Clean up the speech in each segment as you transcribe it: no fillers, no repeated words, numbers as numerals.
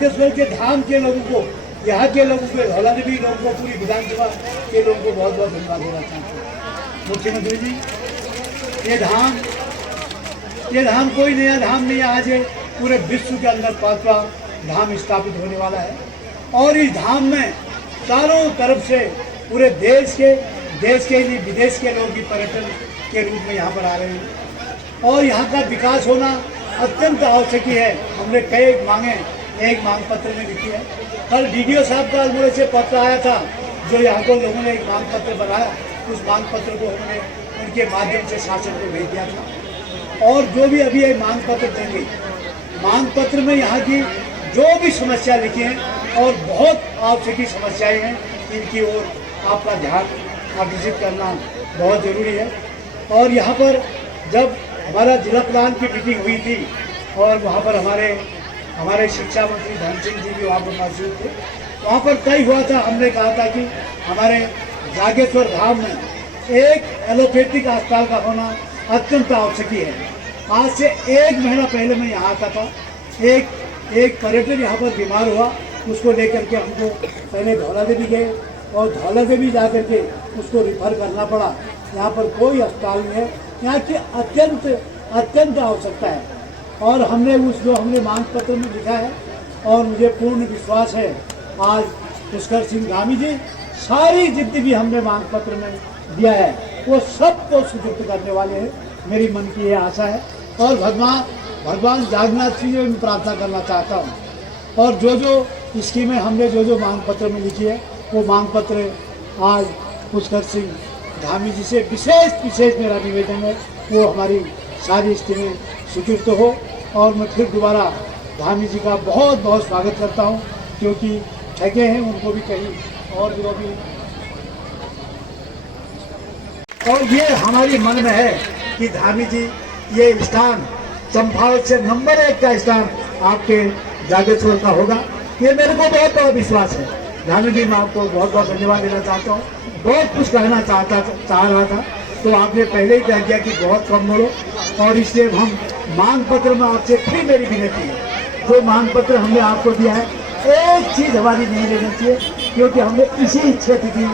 जागेश्वर के धाम के लोगों को, यहाँ के लोगों को, धौलादेवी लोगों को, पूरी विधानसभा के लोगों को बहुत बहुत धन्यवाद देना चाहता हूँ। मुख्यमंत्री जी, ये धाम कोई नया धाम नहीं, आज पूरे विश्व के अंदर 5वां धाम स्थापित होने वाला है। और इस धाम में चारों तरफ से पूरे देश के लिए विदेश के लोग भी पर्यटन के रूप में यहाँ पर आ रहे हैं और यहाँ का विकास होना अत्यंत आवश्यक है। हमने कई मांगे एक मांग पत्र में लिखी है। कल डीडीओ साहब का अल्मोड़ा से पत्र आया था, जो यहाँ को लोगों ने एक मांग पत्र बनाया, उस मांग पत्र को हमने उनके माध्यम से शासन को भेज दिया था। और जो भी अभी ये मांग पत्र देंगे, मांग पत्र में यहाँ की जो भी समस्या लिखी हैं और बहुत आवश्यक समस्याएं हैं, इनकी ओर आपका ध्यान आकर्षित करना बहुत ज़रूरी है। और यहाँ पर जब हमारा जिला प्लान की मीटिंग हुई थी और वहाँ पर हमारे शिक्षा मंत्री धन सिंह जी भी वहाँ पर मौजूद थे, वहाँ पर तय हुआ था, हमने कहा था कि हमारे जागेश्वर धाम में एक एलोपैथिक अस्पताल का होना अत्यंत आवश्यक है। आज से 1 महीना पहले मैं यहाँ आता था, एक पर्यटक यहाँ पर बीमार हुआ, उसको लेकर के हमको पहले धौलादेवी गए और धौलादेवी जा करके उसको रिफर करना पड़ा। यहाँ पर कोई अस्पताल नहीं है, यहाँ की अत्यंत आवश्यकता है। और हमने हमने मांग पत्र में लिखा है और मुझे पूर्ण विश्वास है आज पुष्कर सिंह धामी जी सारी जितनी भी हमने मांग पत्र में दिया है वो सबको स्वीकृत करने वाले हैं, मेरी मन की ये आशा है। और भगवान जागन्नाथ जी में प्रार्थना करना चाहता हूँ। और जो स्कीमें हमने जो मांग पत्र में लिखी है, वो मांग पत्र आज पुष्कर सिंह धामी जी से विशेष मेरा निवेदन है, वो हमारी सारी स्कीमें स्वीकृत हो। और मैं फिर दोबारा धामी जी का बहुत बहुत स्वागत करता हूँ, क्योंकि ठगे हैं उनको भी कहीं और भी। और ये हमारी मन में है कि धामी जी ये स्थान चंपावत से नंबर 1 का स्थान आपके जागेश्वर का होगा, ये मेरे को बहुत बहुत विश्वास है। धामी जी, मैं आपको बहुत बहुत धन्यवाद देना चाहता हूँ। बहुत कुछ कहना चाह रहा था, तो आपने पहले ही कह दिया कि बहुत कम बोलो, और इसलिए हम मांग पत्र में आपसे फिर मेरी विनती है, जो मांग पत्र हमने आपको दिया है, एक चीज़ हमारी नहीं लेनी चाहिए, क्योंकि हमने इसी क्षेत्र की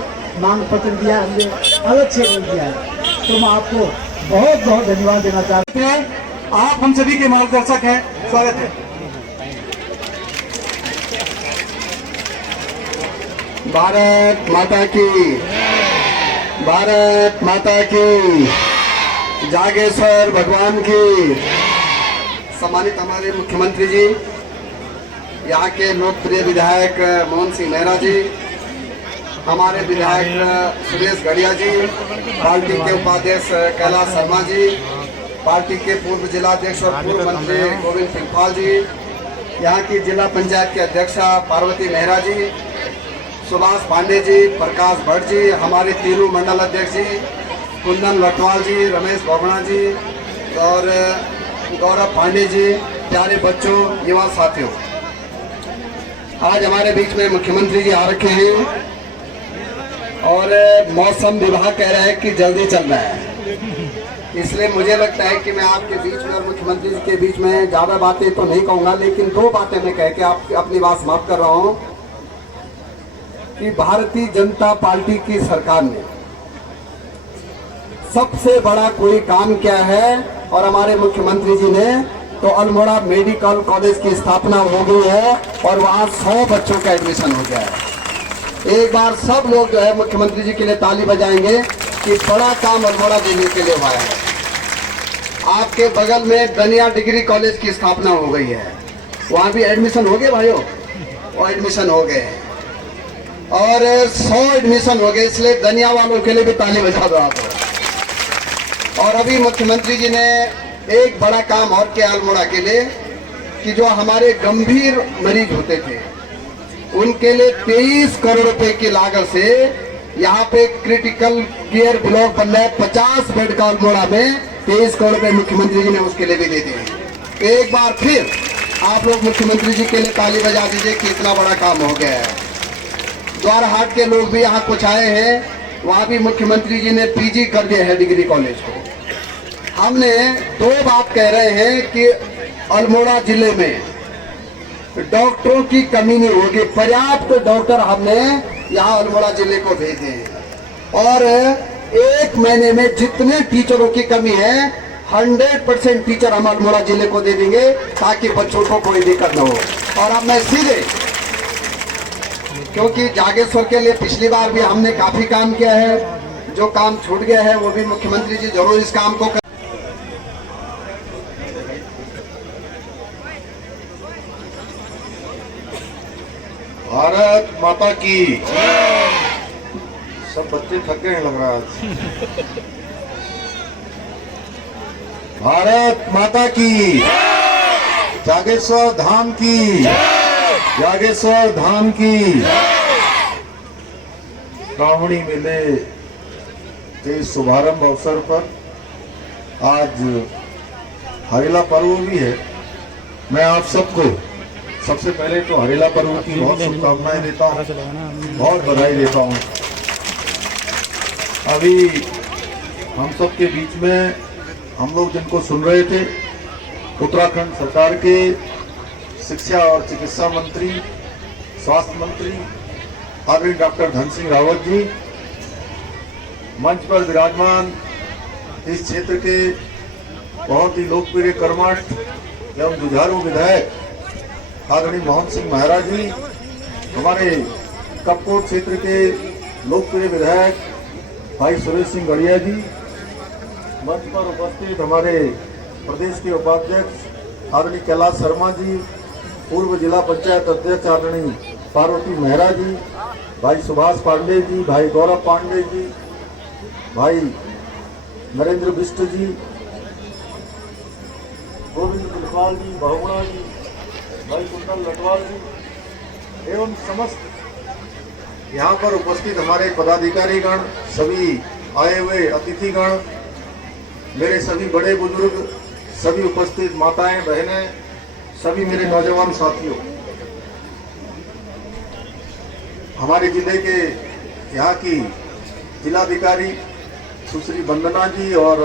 मांग पत्र दिया, हमने अलग से नहीं दिया है। तो मैं आपको बहुत बहुत धन्यवाद देना चाहते हैं। आप हम सभी के मार्गदर्शक हैं, स्वागत है। भारत माता की, भारत माता की, जागेश्वर भगवान की। सम्मानित हमारे मुख्यमंत्री जी, यहाँ के लोकप्रिय विधायक मोहन सिंह मेहरा जी, हमारे विधायक सुरेश गढ़िया जी, पार्टी के उपाध्यक्ष कैलाश शर्मा जी, पार्टी के पूर्व जिलाध्यक्ष और पूर्व मंत्री गोविंद पिंपाल जी, यहाँ की जिला पंचायत के अध्यक्षा पार्वती मेहरा जी, सुभाष पांडे जी, प्रकाश भट्ट जी, हमारे तीनों मंडल अध्यक्ष जी, कुंदन लटवाल जी, रमेश बोगना जी और गौरव पांडे जी, प्यारे बच्चों, युवा साथियों, आज हमारे बीच में मुख्यमंत्री जी आ रखे हैं और मौसम विभाग कह रहा है कि जल्दी चल रहा है, इसलिए मुझे लगता है कि मैं आपके बीच में और मुख्यमंत्री जी के बीच में ज़्यादा बातें तो नहीं कहूँगा, लेकिन 2 बातें मैं कह के अपनी बात समाप्त कर रहा हूँ कि भारतीय जनता पार्टी की सरकार ने सबसे बड़ा कोई काम किया है और हमारे मुख्यमंत्री जी ने तो अल्मोड़ा मेडिकल कॉलेज की स्थापना हो गई है और वहाँ 100 बच्चों का एडमिशन हो गया है। एक बार सब लोग जो है मुख्यमंत्री जी के लिए ताली बजाएंगे कि बड़ा काम अल्मोड़ा देने के लिए हुआ है। आपके बगल में दनिया डिग्री कॉलेज की स्थापना हो गई है, वहाँ भी एडमिशन हो गए भाइयों, वो एडमिशन हो गए और 100 एडमिशन हो गए, इसलिए दनिया वालों के लिए भी ताली बजा दो आप। और अभी मुख्यमंत्री जी ने एक बड़ा काम और किया अल्मोड़ा के लिए कि जो हमारे गंभीर मरीज होते थे उनके लिए 23 करोड़ रुपए की लागत से यहाँ पे क्रिटिकल केयर ब्लॉक बन रहा है 50 बेड का अल्मोड़ा में, 23 करोड़ रुपए मुख्यमंत्री जी ने उसके लिए भी दे दिए। एक बार फिर आप लोग मुख्यमंत्री जी के लिए ताली बजा दीजिए कि इतना बड़ा काम हो गया है। द्वारहाट के लोग भी यहाँ कुछ आए हैं, वहाँ भी मुख्यमंत्री जी ने पीजी कर दिया है डिग्री कॉलेज को। हमने 2 बात कह रहे हैं कि अल्मोड़ा जिले में डॉक्टरों की कमी नहीं होगी। पर्याप्त डॉक्टर हमने यहाँ अल्मोड़ा जिले को भेजे और 1 महीने में जितने टीचरों की कमी है 100% टीचर हम अल्मोड़ा जिले को दे देंगे ताकि बच्चों को कोई दिक्कत न हो। और अब मैं सीधे, क्योंकि जागेश्वर के लिए पिछली बार भी हमने काफी काम किया है, जो काम छूट गया है वो भी मुख्यमंत्री जी जरूर इस काम को भारत माता की। सब बच्चे थक गए हैं लग रहा है आज। भारत माता की, जागेश्वर धाम की, जागेश्वर धाम की। श्रावणी मेले के शुभारंभ अवसर पर आज हरेला पर्व भी है। मैं आप सबको सबसे पहले तो हरेला पर्व की बहुत शुभकामनाएं देता हूँ, बहुत बधाई देता हूँ। अभी हम सब के बीच में हम लोग जिनको सुन रहे थे, उत्तराखंड सरकार के शिक्षा और चिकित्सा मंत्री, स्वास्थ्य मंत्री आदरणीय डॉक्टर धन सिंह रावत जी, मंच पर विराजमान इस क्षेत्र के बहुत ही लोकप्रिय कर्मठ एवं जुझारू विधायक आदरणीय मोहन सिंह मेहरा जी, हमारे कपकोट क्षेत्र के लोकप्रिय विधायक भाई सुरेश सिंह गढ़िया जी, मंच पर उपस्थित हमारे प्रदेश के उपाध्यक्ष आदरणीय कैलाश शर्मा जी, पूर्व जिला पंचायत अध्यक्ष आदरणीय पार्वती मेहरा जी, भाई सुभाष पांडे जी, भाई गौरव पांडे जी, भाई नरेंद्र बिष्ट जी, गोविंद कुलपाल जी, बहुगुणा जी, भाई कुंदन लटवाल जी एवं समस्त यहाँ पर उपस्थित हमारे पदाधिकारीगण, सभी आए हुए अतिथिगण, मेरे सभी बड़े बुजुर्ग, सभी उपस्थित माताएं बहनें, सभी मेरे नौजवान साथियों, हमारे जिले के यहाँ की जिलाधिकारी सुश्री वंदना जी और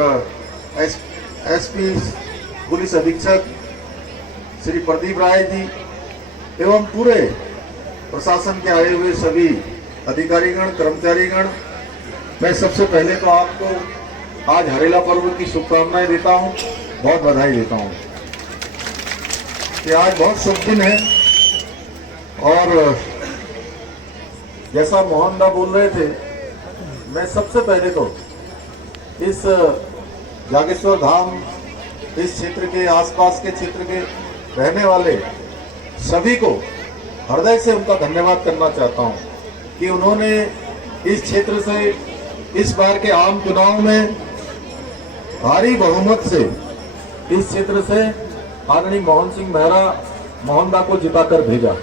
एसपी पुलिस अधीक्षक श्री प्रदीप राय जी एवं पूरे प्रशासन के आए हुए सभी अधिकारीगण, कर्मचारीगण, मैं सबसे पहले तो आपको आज हरेला पर्व की शुभकामनाएं देता हूं, बहुत बधाई देता हूं कि आज बहुत शुभ दिन है। और जैसा मोहन दा बोल रहे थे, मैं सबसे पहले तो इस जागेश्वर धाम, इस क्षेत्र के आसपास के क्षेत्र के रहने वाले सभी को हृदय से उनका धन्यवाद करना चाहता हूं कि उन्होंने इस क्षेत्र से इस बार के आम चुनाव में भारी बहुमत से इस क्षेत्र से आदरणीय मोहन सिंह मेहरा मोहनदा को जिताकर भेजा।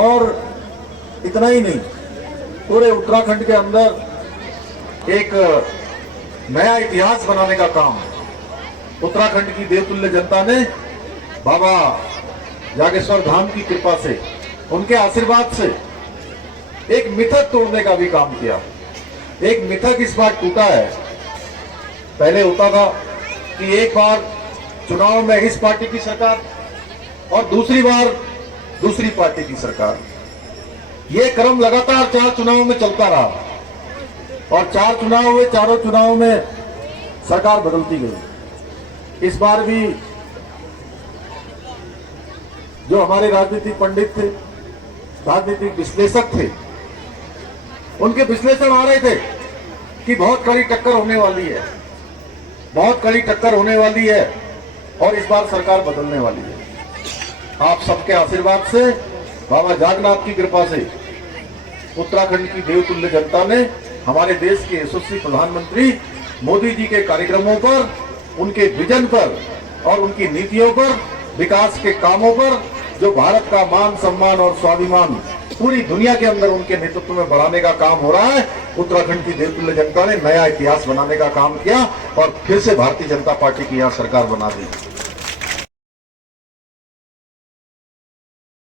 और इतना ही नहीं, पूरे उत्तराखंड के अंदर एक नया इतिहास बनाने का काम उत्तराखंड की देवतुल्य जनता ने बाबा जागेश्वर धाम की कृपा से, उनके आशीर्वाद से एक मिथक तोड़ने का भी काम किया। एक मिथक इस बार टूटा है। पहले होता था कि एक बार चुनाव में इस पार्टी की सरकार और दूसरी बार दूसरी पार्टी की सरकार, ये क्रम लगातार 4 चुनाव में चलता रहा और 4 चुनाव हुए, चारों चुनाव में सरकार बदलती गई। इस बार भी जो हमारे राजनीतिक पंडित थे, राजनीतिक विश्लेषक थे, उनके विश्लेषण आ रहे थे कि बहुत कड़ी टक्कर होने वाली है, बहुत कड़ी टक्कर होने वाली है और इस बार सरकार बदलने वाली है। आप सबके आशीर्वाद से, बाबा जागनाथ की कृपा से उत्तराखंड की देवतुल्य जनता ने हमारे देश के यशस्वी प्रधानमंत्री मोदी जी के कार्यक्रमों पर, उनके विजन पर और उनकी नीतियों पर, विकास के कामों पर, जो भारत का मान सम्मान और स्वाभिमान पूरी दुनिया के अंदर उनके नेतृत्व में बढ़ाने का काम हो रहा है, उत्तराखंड की देवतुल्य जनता ने नया इतिहास बनाने का काम किया और फिर से भारतीय जनता पार्टी की यहाँ सरकार बना दी।